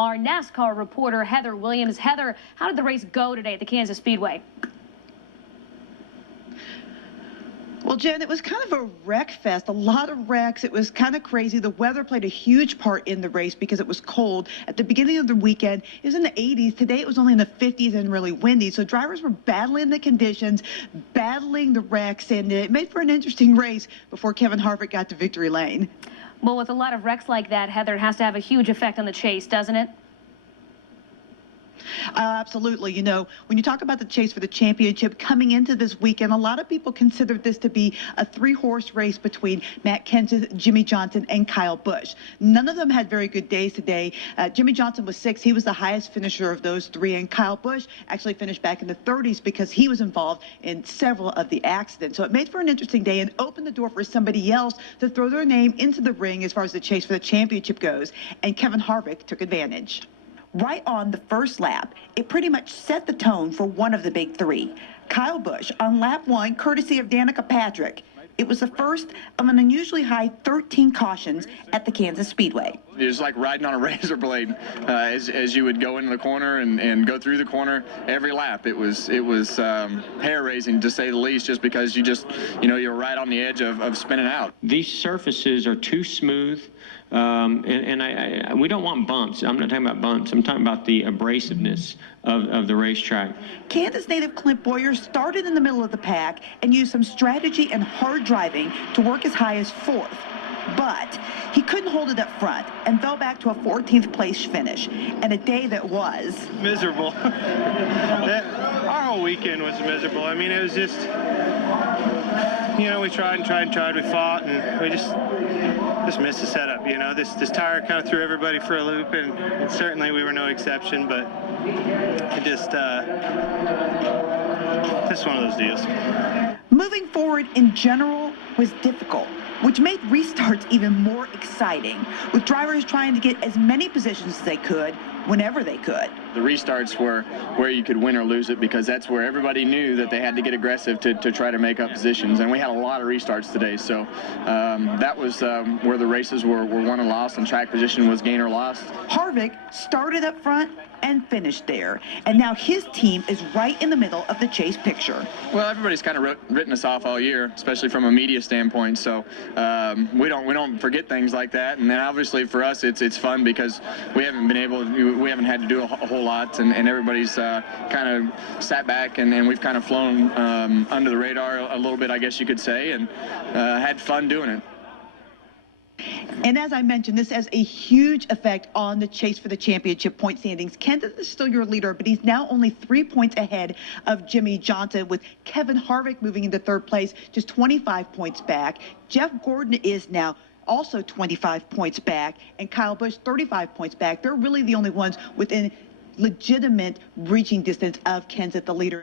our NASCAR reporter, Heather Williams. Heather, how did the race go today at the Kansas Speedway? Well, Jen, it was kind of a wreck fest, a lot of wrecks. It was kind of crazy. The weather played a huge part in the race because it was cold. At the beginning of the weekend, it was in the 80s. Today, it was only in the 50s and really windy. So drivers were battling the conditions, battling the wrecks, and it made for an interesting race before Kevin Harvick got to victory lane. Well, with a lot of wrecks like that, Heather, it has to have a huge effect on the chase, doesn't it? Absolutely. You know, when you talk about the chase for the championship coming into this weekend, a lot of people considered this to be a three-horse race between Matt Kenseth, Jimmie Johnson, and Kyle Busch. None of them had very good days today. Jimmie Johnson was 6th. He was the highest finisher of those three, and Kyle Busch actually finished back in the 30s because he was involved in several of the accidents. So it made for an interesting day and opened the door for somebody else to throw their name into the ring as far as the chase for the championship goes, and Kevin Harvick took advantage. Right on the first lap, it pretty much set the tone for one of the big three. Kyle Busch on lap 1, courtesy of Danica Patrick. It was the first of an unusually high 13 cautions at the Kansas Speedway. It was like riding on a razor blade as you would go into the corner and go through the corner every lap. It was hair-raising, to say the least, just because you're right on the edge of spinning out. These surfaces are too smooth, and we don't want bumps. I'm not talking about bumps. I'm talking about the abrasiveness of the racetrack. Kansas native Clint Bowyer started in the middle of the pack and used some strategy and hard driving to work as high as 4th. But he couldn't hold it up front and fell back to a 14th place finish, and a day that was miserable. Our whole weekend was miserable. I mean, it was just, we tried and tried and tried. We fought, and we just missed the setup. This tire kind of threw everybody for a loop, and certainly we were no exception. But it just one of those deals. Moving forward in general was difficult, which made restarts even more exciting, with drivers trying to get as many positions as they could whenever they could. The restarts were where you could win or lose it, because that's where everybody knew that they had to get aggressive to try to make up positions, and we had a lot of restarts today. So that was where the races were won and lost, and track position was gain or loss. Harvick started up front and finished there, and now his team is right in the middle of the chase picture. Well, everybody's kind of written us off all year, especially from a media standpoint. So we don't forget things like that. And then obviously for us, it's fun because we haven't had to do a whole lot, and everybody's kind of sat back and we've kind of flown under the radar a little bit, I guess you could say, and had fun doing it. And as I mentioned, this has a huge effect on the chase for the championship point standings. Kenseth is still your leader, but he's now only 3 points ahead of Jimmie Johnson, with Kevin Harvick moving into 3rd place, just 25 points back. Jeff Gordon is now also 25 points back, and Kyle Busch 35 points back. They're really the only ones within legitimate reaching distance of Kenseth, the leader.